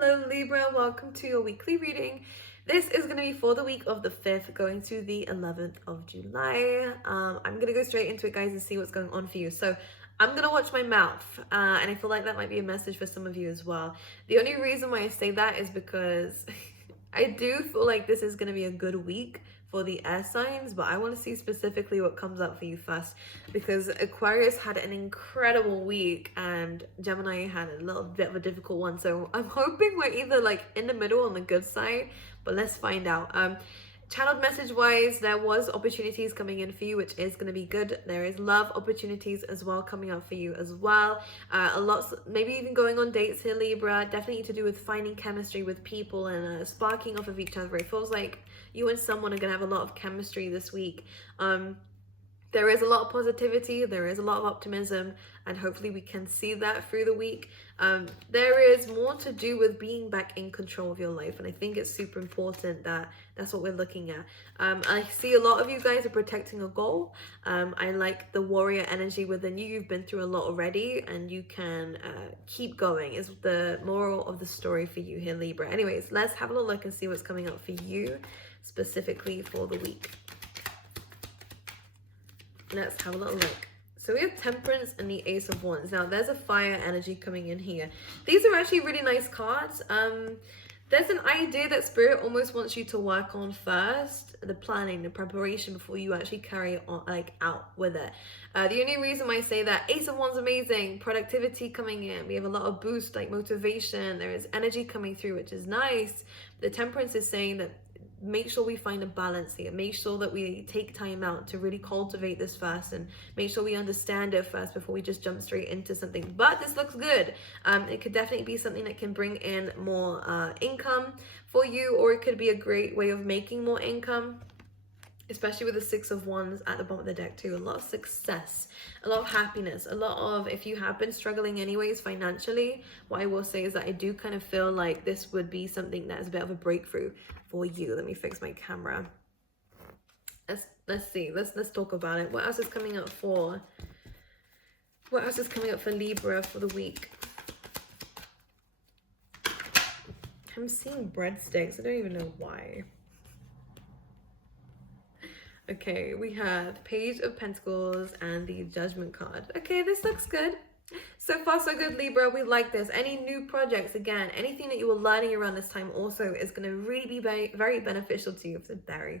Hello Libra, welcome to your weekly reading. This is going to be for the week of the 5th going to the 11th of July. I'm going to go straight into it, guys, and see what's going on for you. So I'm going to watch my mouth, and I feel like that might be a message for some of you as well. The only reason why I say that is because I do feel like this is going to be a good week for the air signs, but I want to see specifically what comes up for you first, because Aquarius had an incredible week and Gemini had a little bit of a difficult one. So I'm hoping we're either like in the middle on the good side, but let's find out. Channeled message wise, there was opportunities coming in for you, which is going to be good. There is love opportunities as well coming up for you as well. A lot, maybe even going on dates here, Libra. Definitely to do with finding chemistry with people and sparking off of each other. It feels like you and someone are going to have a lot of chemistry this week. There is a lot of positivity, there is a lot of optimism, and hopefully we can see that through the week. There is more to do with being back in control of your life, and I think it's super important that that's what we're looking at. I see a lot of you guys are protecting a goal. I like the warrior energy within you. You've been through a lot already, and you can keep going is the moral of the story for you here, Libra. Anyways, let's have a little look and see what's coming up for you specifically for the week. Let's have a little look. So we have Temperance and the Ace of Wands. Now there's a fire energy coming in here. These are actually really nice cards. There's an idea that Spirit almost wants you to work on first, the planning, the preparation before you actually carry on out with it. The only reason why I say that, Ace of Wands, amazing, productivity coming in. We have a lot of boost, like motivation. There is energy coming through, which is nice. The Temperance is saying that make sure we find a balance here. Make sure that we take time out to really cultivate this first, and make sure we understand it first before we just jump straight into something. But this looks good. It could definitely be something that can bring in more income for you, or it could be a great way of making more income, especially with the Six of Wands at the bottom of the deck too. A lot of success, a lot of happiness, a lot of, if you have been struggling anyways financially, what I will say is that I do kind of feel like this would be something that is a bit of a breakthrough for you. Let me fix my camera. Let's see, let's talk about it. What else is coming up for Libra for the week? I'm seeing breadsticks. I don't even know why. Okay, we have Page of Pentacles and the Judgment card. Okay, this looks good. So far, so good, Libra. We like this. Any new projects, again, anything that you were learning around this time also is going to really be very, very beneficial to you. Very,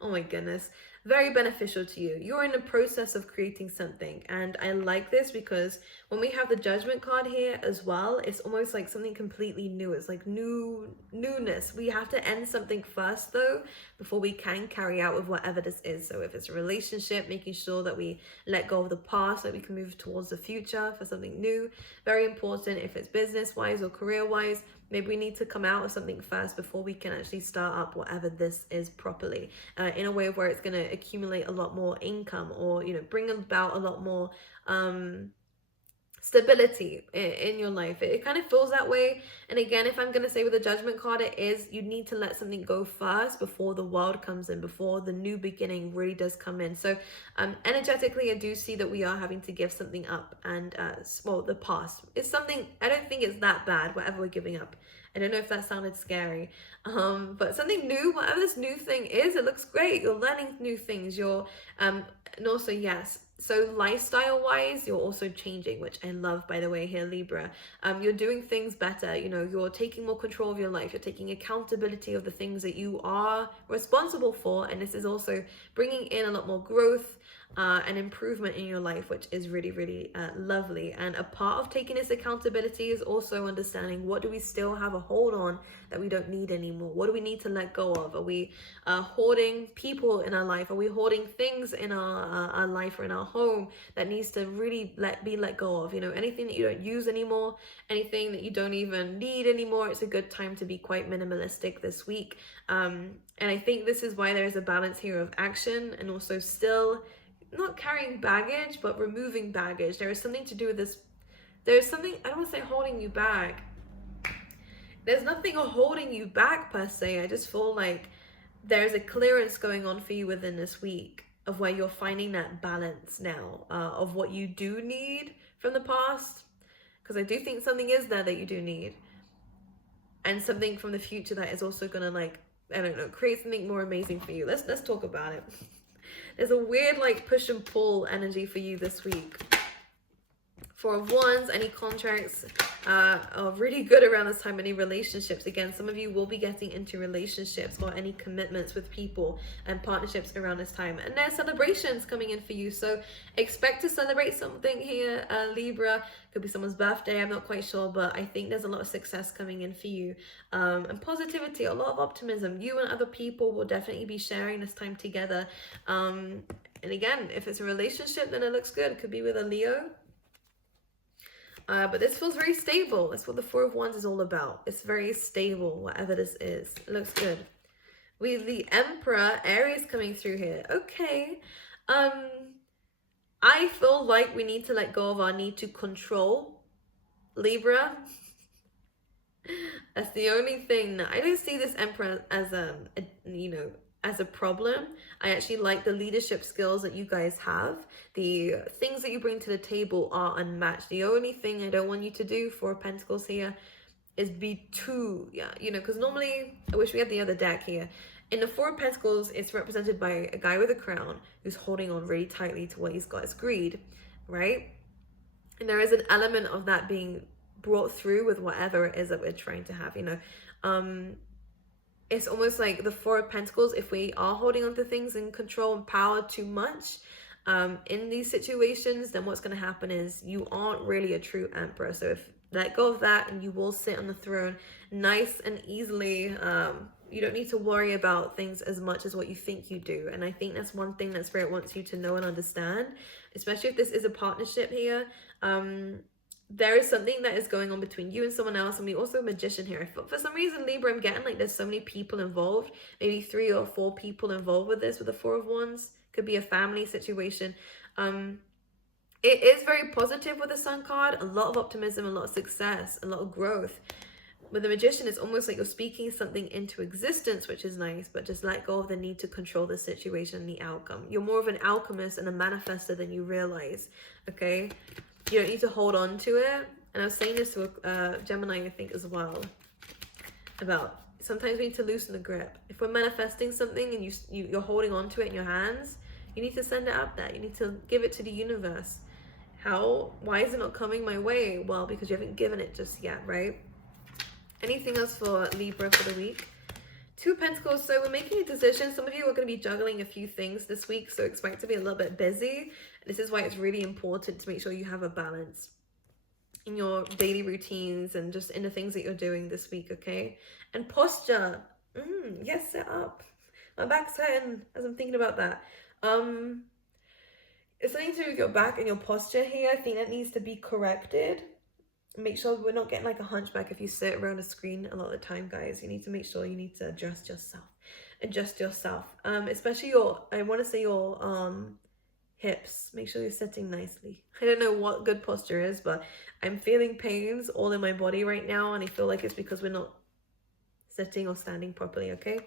oh my goodness, very beneficial to you. You're in the process of creating something, and I like this because when we have the Judgment card here as well, it's almost like something completely new. It's like newness. We have to end something first though before we can carry out with whatever this is. So if it's a relationship, making sure that we let go of the past so that we can move towards the future for something new. Very important. If it's business wise or career wise, maybe we need to come out of something first before we can actually start up whatever this is properly, in a way where it's going to accumulate a lot more income, or, you know, bring about a lot more stability in your life. It kind of feels that way. And again, if I'm going to say with the Judgment card, it is, you need to let something go first before the world comes in, before the new beginning really does come in. So energetically, I do see that we are having to give something up, and well, the past is something, I don't think it's that bad, whatever we're giving up. I don't know if that sounded scary, but something new, whatever this new thing is, it looks great. You're learning new things. You're, and also, yes, so lifestyle wise, you're also changing, which I love, by the way, here, Libra. You're doing things better. You know, you're taking more control of your life. You're taking accountability of the things that you are responsible for. And this is also bringing in a lot more growth and improvement in your life, which is really, really lovely. And a part of taking this accountability is also understanding, what do we still have a hold on that we don't need anymore? What do we need to let go of? Are we hoarding people in our life? Are we hoarding things in our life or in our home that needs to really be let go of? You know, anything that you don't use anymore, anything that you don't even need anymore, it's a good time to be quite minimalistic this week. And I think this is why there's a balance here of action and also still not carrying baggage, but removing baggage. There is something to do with this. There's something, I don't want to say holding you back. There's nothing holding you back per se. I just feel like there's a clearance going on for you within this week of where you're finding that balance now of what you do need from the past. Because I do think something is there that you do need. and something from the future that is also gonna, like, I don't know, create something more amazing for you. Let's talk about it. There's a weird, like, push and pull energy for you this week. Four of Wands, any contracts are really good around this time. Any relationships, again, some of you will be getting into relationships or any commitments with people and partnerships around this time. And there's celebrations coming in for you, so expect to celebrate something here, Libra. Could be someone's birthday, I'm not quite sure, but I think there's a lot of success coming in for you, and positivity, a lot of optimism. You and other people will definitely be sharing this time together, and again, if it's a relationship, then it looks good. It could be with a Leo. But this feels very stable. That's what the Four of Wands is all about. It's very stable, whatever this is. It looks good. With the Emperor, Aries coming through here. Okay. I feel like we need to let go of our need to control, Libra. That's the only thing. I don't see this Emperor as as a problem. I actually like the leadership skills that you guys have. The things that you bring to the table are unmatched. The only thing I don't want you to do, Four of Pentacles here, is be too, because normally, I wish we had the other deck here. In the Four of Pentacles, it's represented by a guy with a crown who's holding on really tightly to what he's got. It's greed, right? And there is an element of that being brought through with whatever it is that we're trying to have, It's almost like the Four of Pentacles, if we are holding on to things and control and power too much in these situations, then what's going to happen is you aren't really a true Emperor. So if let go of that, and you will sit on the throne nice and easily. You don't need to worry about things as much as what you think you do. And I think that's one thing that Spirit wants you to know and understand, especially if this is a partnership here. There is something that is going on between you and someone else, and we also have a Magician here. For some reason, Libra, I'm getting like there's so many people involved, maybe 3 or 4 people involved with this, with the Four of Wands. Could be a family situation. It is very positive with the Sun card, a lot of optimism, a lot of success, a lot of growth. With the Magician, it's almost like you're speaking something into existence, which is nice, but just let go of the need to control the situation and the outcome. You're more of an alchemist and a manifester than you realize, okay? You don't need to hold on to it. And I was saying this to a Gemini, I think, as well, about sometimes we need to loosen the grip. If we're manifesting something and you're holding on to it in your hands, you need to send it out there. You need to give it to the universe. Why is it not coming my way? Well, because you haven't given it just yet, right? Anything else for Libra for the week? 2 of Pentacles. So we're making a decision. Some of you are going to be juggling a few things this week, so expect to be a little bit busy. This is why it's really important to make sure you have a balance in your daily routines and just in the things that you're doing this week, okay? And posture. Yes, sit up. My back's hurting as I'm thinking about that. It's something to do with your back and your posture here. I think that needs to be corrected. Make sure we're not getting like a hunchback if you sit around a screen a lot of the time, guys. You need to make sure you need to adjust yourself. Especially your hips. Make sure you're sitting nicely. I don't know what good posture is, but I'm feeling pains all in my body right now, and I feel like it's because we're not sitting or standing properly, okay?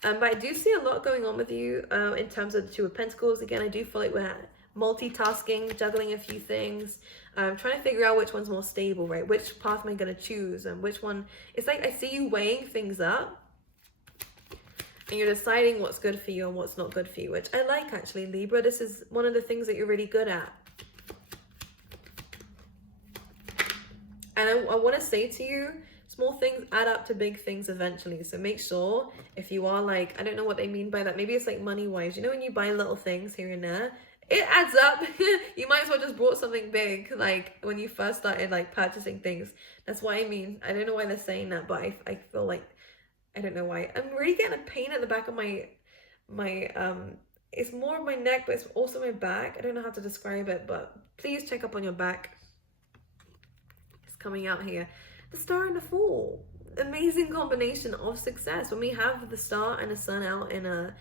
But I do see a lot going on with you in terms of the 2 of Pentacles. Again, I do feel like we're multitasking, juggling a few things, trying to figure out which one's more stable, right? Which path am I going to choose, and which one? It's like I see you weighing things up, and you're deciding what's good for you and what's not good for you, which I like, actually, Libra. This is one of the things that you're really good at. And I want to say to you, small things add up to big things eventually. So make sure, if you are like, I don't know what they mean by that. Maybe it's like money-wise. You know, when you buy little things here and there, it adds up. You might as well just bought something big, like when you first started like purchasing things. That's what I mean. I don't know why they're saying that, but I feel like, I don't know why. I'm really getting a pain at the back of my it's more of my neck, but it's also my back. I don't know how to describe it, but please check up on your back. It's coming out here. The Star and the Fool. Amazing combination of success. When we have the Star and the Sun out in a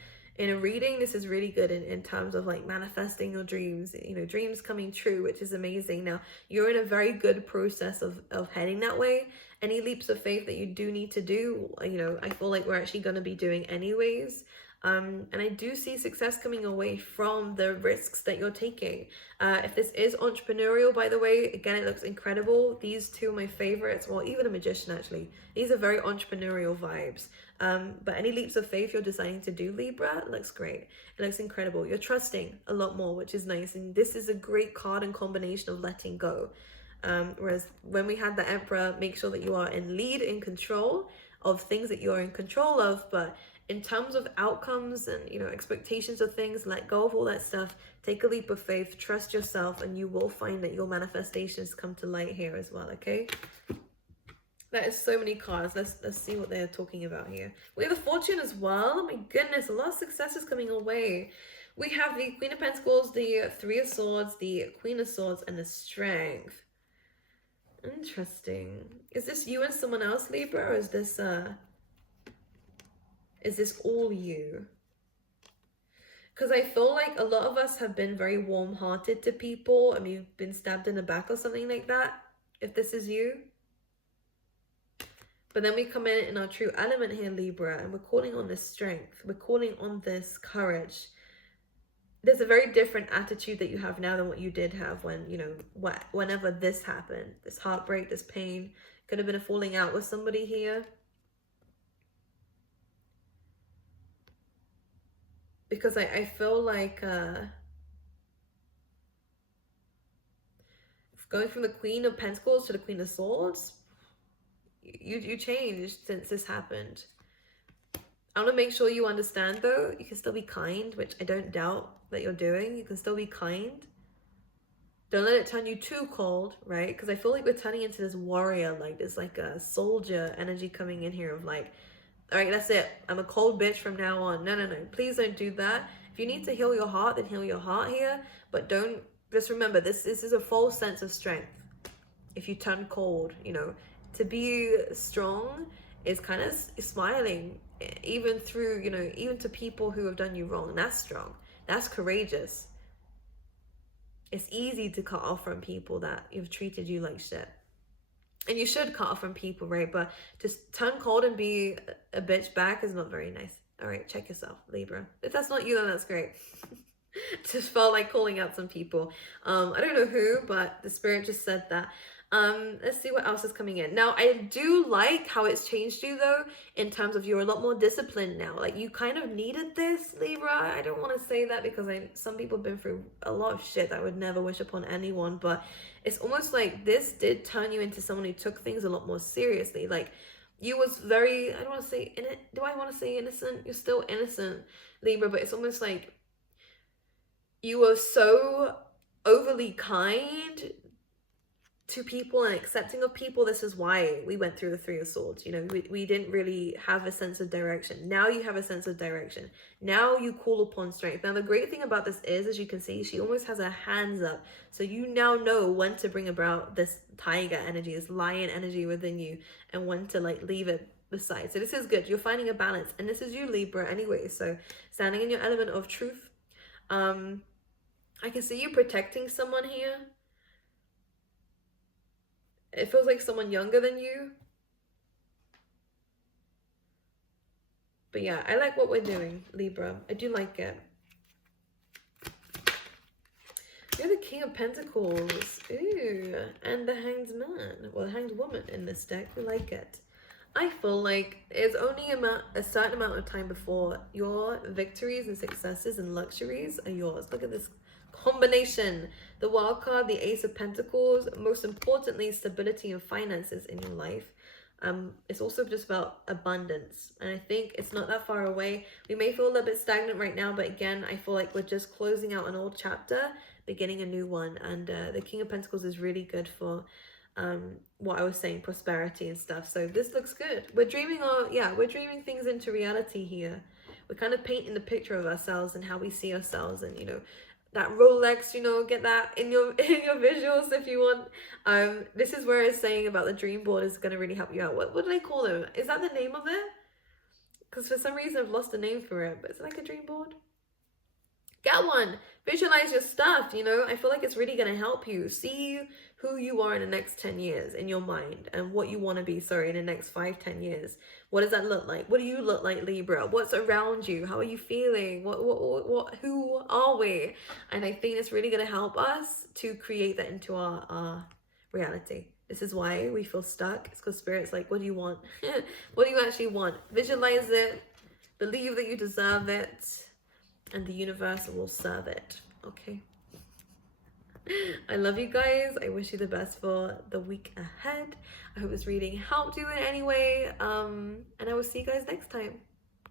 reading, this is really good in terms of like manifesting your dreams, dreams coming true, which is amazing. Now, you're in a very good process of heading that way. Any leaps of faith that you do need to do, I feel like we're actually going to be doing anyways. And I do see success coming away from the risks that you're taking. If this is entrepreneurial, by the way, again, it looks incredible. These two are my favorites. Well, even a magician, actually. These are very entrepreneurial vibes. But any leaps of faith you're deciding to do, Libra, looks great. It looks incredible. You're trusting a lot more, which is nice. And this is a great card and combination of letting go. Whereas when we had the Emperor, make sure that you are in control of things that you're in control of, but in terms of outcomes and, you know, expectations of things, let go of all that stuff, take a leap of faith, trust yourself, and you will find that your manifestations come to light here as well, okay? That is so many cards. Let's see what they're talking about here. We have the Fortune as well. Oh my goodness, a lot of success is coming away. We have the Queen of Pentacles, the Three of Swords, the Queen of Swords, and the Strength. Interesting. Is this you and someone else, Libra, or is this all you? Because I feel like a lot of us have been very warm-hearted to people and we've been stabbed in the back or something like that, if this is you. But then we come in our true element here, Libra, and we're calling on this strength. We're calling on this courage. There's a very different attitude that you have now than what you did have when, you know, whenever this happened. This heartbreak, this pain. Could have been a falling out with somebody here. Because I feel like going from the Queen of Pentacles to the Queen of Swords, you changed since this happened. I want to make sure you understand, though, you can still be kind, which I don't doubt that you're doing. You can still be kind. Don't let it turn you too cold, right? Because I feel like we're turning into this warrior, like there's like a soldier energy coming in here of like, all right, that's it. I'm a cold bitch from now on. No. Please don't do that. If you need to heal your heart, then heal your heart here. But don't, just remember, this is a false sense of strength. If you turn cold, you know, to be strong is kind of smiling, even through, you know, even to people who have done you wrong. That's strong. That's courageous. It's easy to cut off from people that have treated you like shit. And you should cut off from people, right? But just turn cold and be a bitch back is not very nice. All right, check yourself, Libra. If that's not you, then that's great. Just felt like calling out some people. I don't know who, but the spirit just said that. Let's see what else is coming in. Now, I do like how it's changed you, though, in terms of you're a lot more disciplined now. Like, you kind of needed this, Libra. I don't want to say that because some people have been through a lot of shit that I would never wish upon anyone, but it's almost like this did turn you into someone who took things a lot more seriously. Like, you was very, I don't want to say, do I want to say innocent? You're still innocent, Libra, but it's almost like you were so overly kind to people and accepting of people. This is why we went through the Three of Swords. You know, we didn't really have a sense of direction. Now you have a sense of direction. Now you call upon strength. Now the great thing about this is, as you can see, she almost has her hands up. So you now know when to bring about this tiger energy, this lion energy within you, and when to like leave it beside. So this is good. You're finding a balance, and this is you, Libra, anyway. So standing in your element of truth. I can see you protecting someone here. It feels like someone younger than you. But yeah, I like what we're doing, Libra. I do like it. You're the King of Pentacles. Ooh, and the Hanged Man. Well, the Hanged Woman in this deck. We like it. I feel like it's only a certain amount of time before your victories and successes and luxuries are yours. Look at this combination. The Wild card, the Ace of Pentacles, most importantly, stability and finances in your life. It's also just about abundance, and I think it's not that far away. We may feel a little bit stagnant right now, but again, I feel like we're just closing out an old chapter, beginning a new one. And the King of Pentacles is really good for what I was saying, prosperity and stuff. So this looks good. We're dreaming we're dreaming things into reality here. We're kind of painting the picture of ourselves and how we see ourselves, and you know, that Rolex, you know, get that in your visuals if you want. This is where it's saying about the dream board is going to really help you out. What do they call them? Is that the name of it? Because for some reason I've lost the name for it, but it's like a dream board. Get one. Visualize your stuff, you know. I feel like it's really going to help you. See who you are in the next 10 years in your mind, and what you want to be, sorry, in the next 5-10 years. What does that look like? What do you look like, Libra? What's around you? How are you feeling? Who are we? And I think it's really going to help us to create that into our reality. This is why we feel stuck. It's because Spirit's like, what do you want? What do you actually want? Visualize it. Believe that you deserve it. And the universe will serve it. Okay. I love you guys. I wish you the best for the week ahead. I hope this reading helped you in any way. And I will see you guys next time.